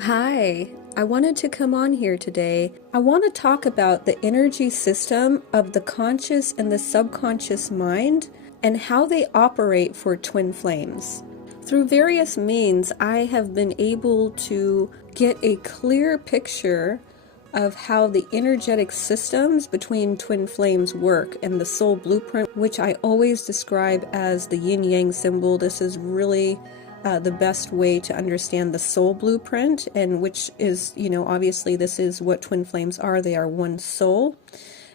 Hi, I wanted to come on here today. I want to talk about the energy system of the conscious and the subconscious mind and how they operate for twin flames. Through various means, I have been able to get a clear picture of how the energetic systems between twin flames work and the soul blueprint, which I always describe as the yin-yang symbol. This is really the best way to understand the soul blueprint, and which is, obviously this is what twin flames are. They are one soul.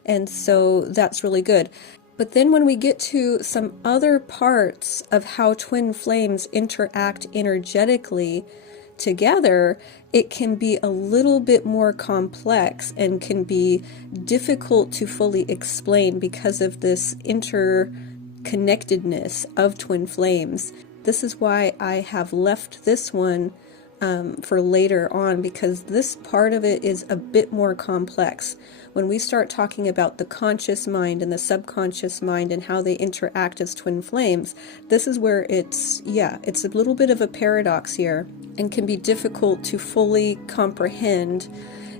And so that's really good. But then when we get to some other parts of how twin flames interact energetically together, it can be a little bit more complex and can be difficult to fully explain because of this interconnectedness of twin flames. This is why I have left this one for later on, because this part of it is a bit more complex. When we start talking about the conscious mind and the subconscious mind and how they interact as twin flames, this is where it's a little bit of a paradox here and can be difficult to fully comprehend,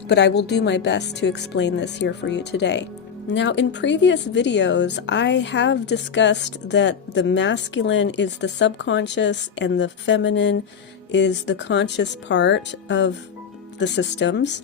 but I will do my best to explain this here for you today. Now, in previous videos, I have discussed that the masculine is the subconscious and the feminine is the conscious part of the systems.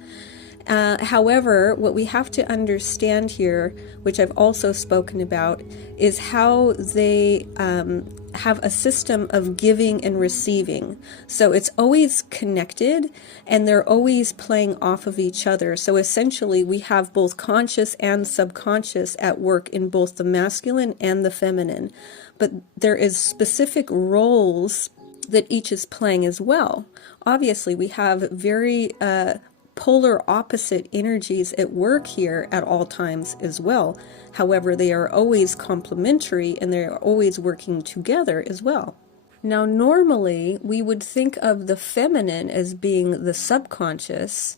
However, what we have to understand here, which I've also spoken about, is how they have a system of giving and receiving. So it's always connected and they're always playing off of each other. So essentially we have both conscious and subconscious at work in both the masculine and the feminine. But there is specific roles that each is playing as well. Obviously we have very polar opposite energies at work here at all times as well. However, they are always complementary and they are always working together as well. Now, normally we would think of the feminine as being the subconscious,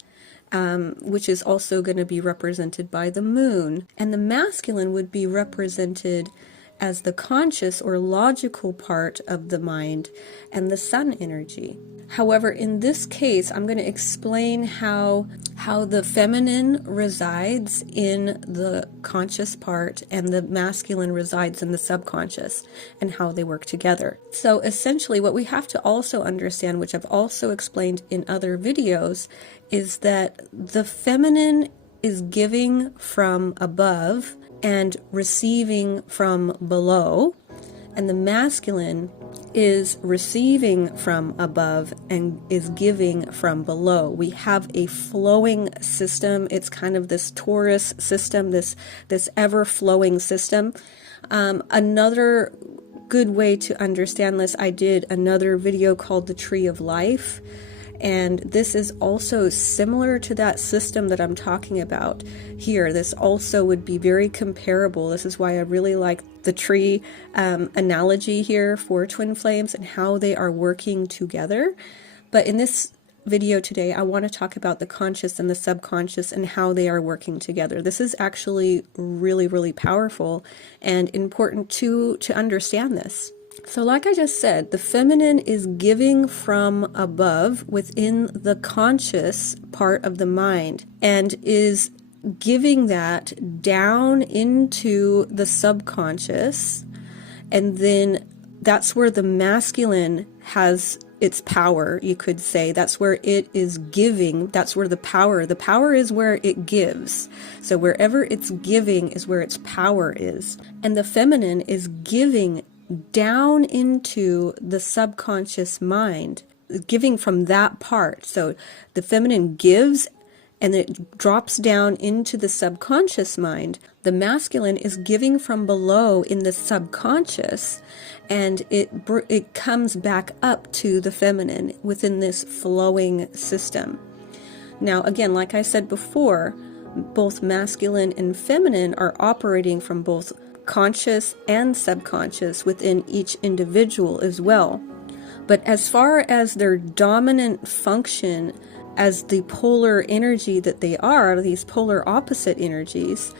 which is also going to be represented by the moon, and the masculine would be represented as the conscious or logical part of the mind and the sun energy. However, in this case, I'm going to explain how the feminine resides in the conscious part and the masculine resides in the subconscious and how they work together. So essentially what we have to also understand, which I've also explained in other videos, is that the feminine is giving from above and receiving from below, and the masculine is receiving from above and is giving from below. We have a flowing system. It's kind of this torus system, this ever-flowing system. Another good way to understand this, I did another video called The Tree of Life. And this is also similar to that system that I'm talking about here. This also would be very comparable. This is why I really like the tree analogy here for twin flames and how they are working together. But in this video today, I want to talk about the conscious and the subconscious and how they are working together. This is actually really, really powerful and important to understand this. So like I just said, the feminine is giving from above within the conscious part of the mind and is giving that down into the subconscious, and then that's where the masculine has its power, you could say. That's where it is giving. That's where the power is where it gives. So wherever it's giving is where its power is. And the feminine is giving down into the subconscious mind, giving from that part. So the feminine gives and it drops down into the subconscious mind. The masculine is giving from below in the subconscious, and it comes back up to the feminine within this flowing system. Now again, like I said before, both masculine and feminine are operating from both conscious and subconscious within each individual as well. But as far as their dominant function as the polar energy that they are, these polar opposite energies,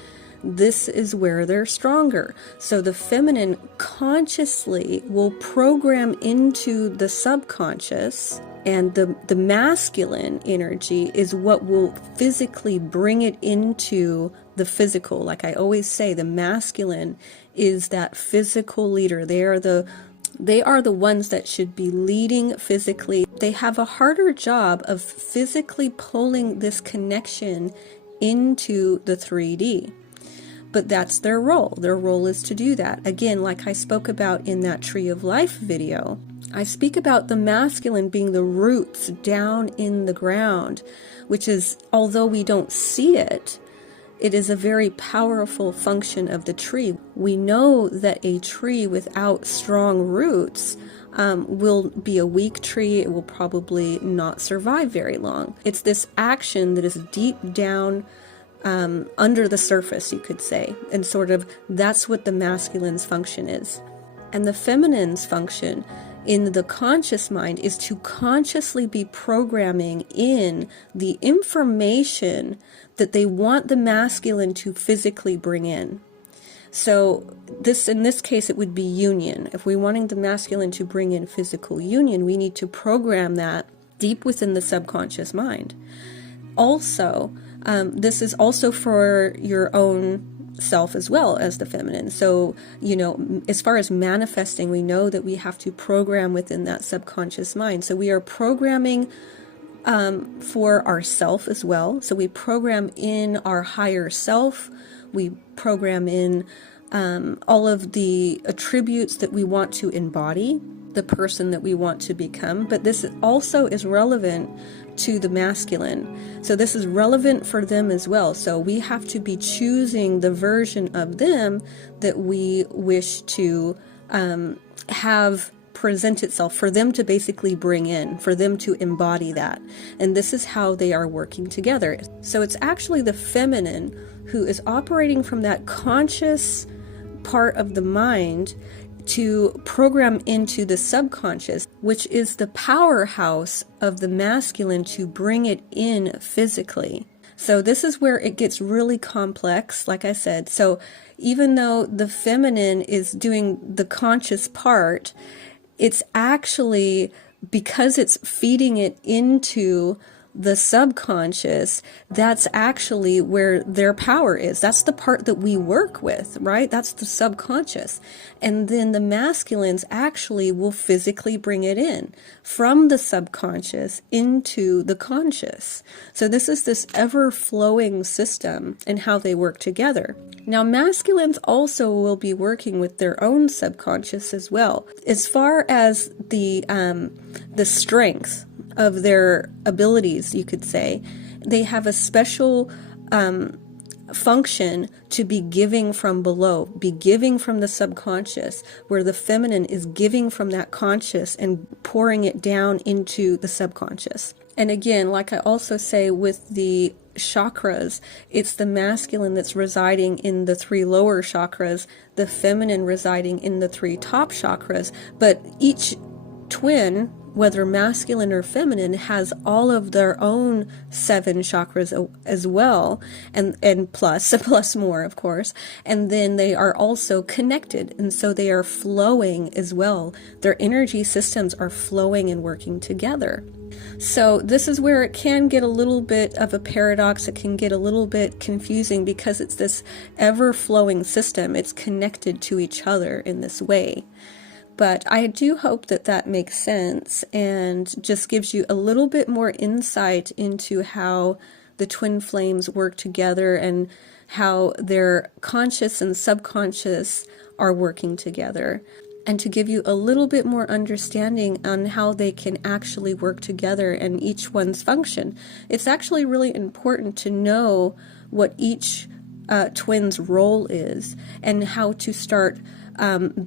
this is where they're stronger. So the feminine consciously will program into the subconscious And the masculine energy is what will physically bring it into the physical. Like I always say, the masculine is that physical leader. They are the ones that should be leading physically. They have a harder job of physically pulling this connection into the 3D. But that's their role. Their role is to do that. Again, like I spoke about in that Tree of Life video, I speak about the masculine being the roots down in the ground, which is, although we don't see it, it is a very powerful function of the tree. We know that a tree without strong roots will be a weak tree. It will probably not survive very long. It's this action that is deep down under the surface, you could say. And sort of that's what the masculine's function is. And the feminine's function in the conscious mind is to consciously be programming in the information that they want the masculine to physically bring in. So in this case, it would be union. If we're wanting the masculine to bring in physical union, we need to program that deep within the subconscious mind. Also, this is also for your own self as well as the feminine. So, as far as manifesting, we know that we have to program within that subconscious mind. So we are programming for ourself as well. So we program in our higher self. We program in all of the attributes that we want to embody, the person that we want to become. But this also is relevant to the masculine. So this is relevant for them as well. So we have to be choosing the version of them that we wish to have present itself, for them to basically bring in, for them to embody that. And this is how they are working together. So it's actually the feminine who is operating from that conscious part of the mind to program into the subconscious, which is the powerhouse of the masculine to bring it in physically. So this is where it gets really complex, like I said. So even though the feminine is doing the conscious part, it's actually, because it's feeding it into the subconscious, that's actually where their power is. That's the part that we work with, right? That's the subconscious. And then the masculines actually will physically bring it in from the subconscious into the conscious. So this is this ever-flowing system and how they work together. Now, masculines also will be working with their own subconscious as well. As far as the strength of their abilities, you could say, they have a special function to be giving from below, be giving from the subconscious, where the feminine is giving from that conscious and pouring it down into the subconscious. And again, like I also say with the chakras, it's the masculine that's residing in the 3 lower chakras, the feminine residing in the 3 top chakras, but each twin, whether masculine or feminine, has all of their own 7 chakras as well, and plus more, of course. And then they are also connected, and so they are flowing as well. Their energy systems are flowing and working together. So this is where it can get a little bit of a paradox. It can get a little bit confusing because it's this ever-flowing system. It's connected to each other in this way. But I do hope that that makes sense and just gives you a little bit more insight into how the twin flames work together and how their conscious and subconscious are working together, and to give you a little bit more understanding on how they can actually work together and each one's function. It's actually really important to know what each twin's role is and how to start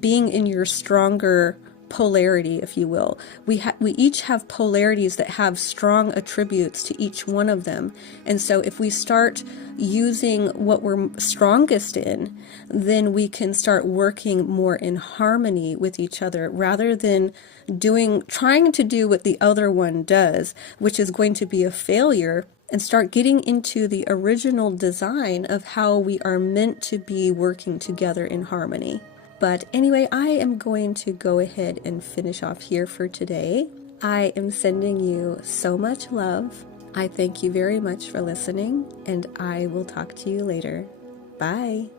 being in your stronger polarity, if you will. We each have polarities that have strong attributes to each one of them. And so if we start using what we're strongest in, then we can start working more in harmony with each other rather than trying to do what the other one does, which is going to be a failure, and start getting into the original design of how we are meant to be working together in harmony. But anyway, I am going to go ahead and finish off here for today. I am sending you so much love. I thank you very much for listening, and I will talk to you later. Bye.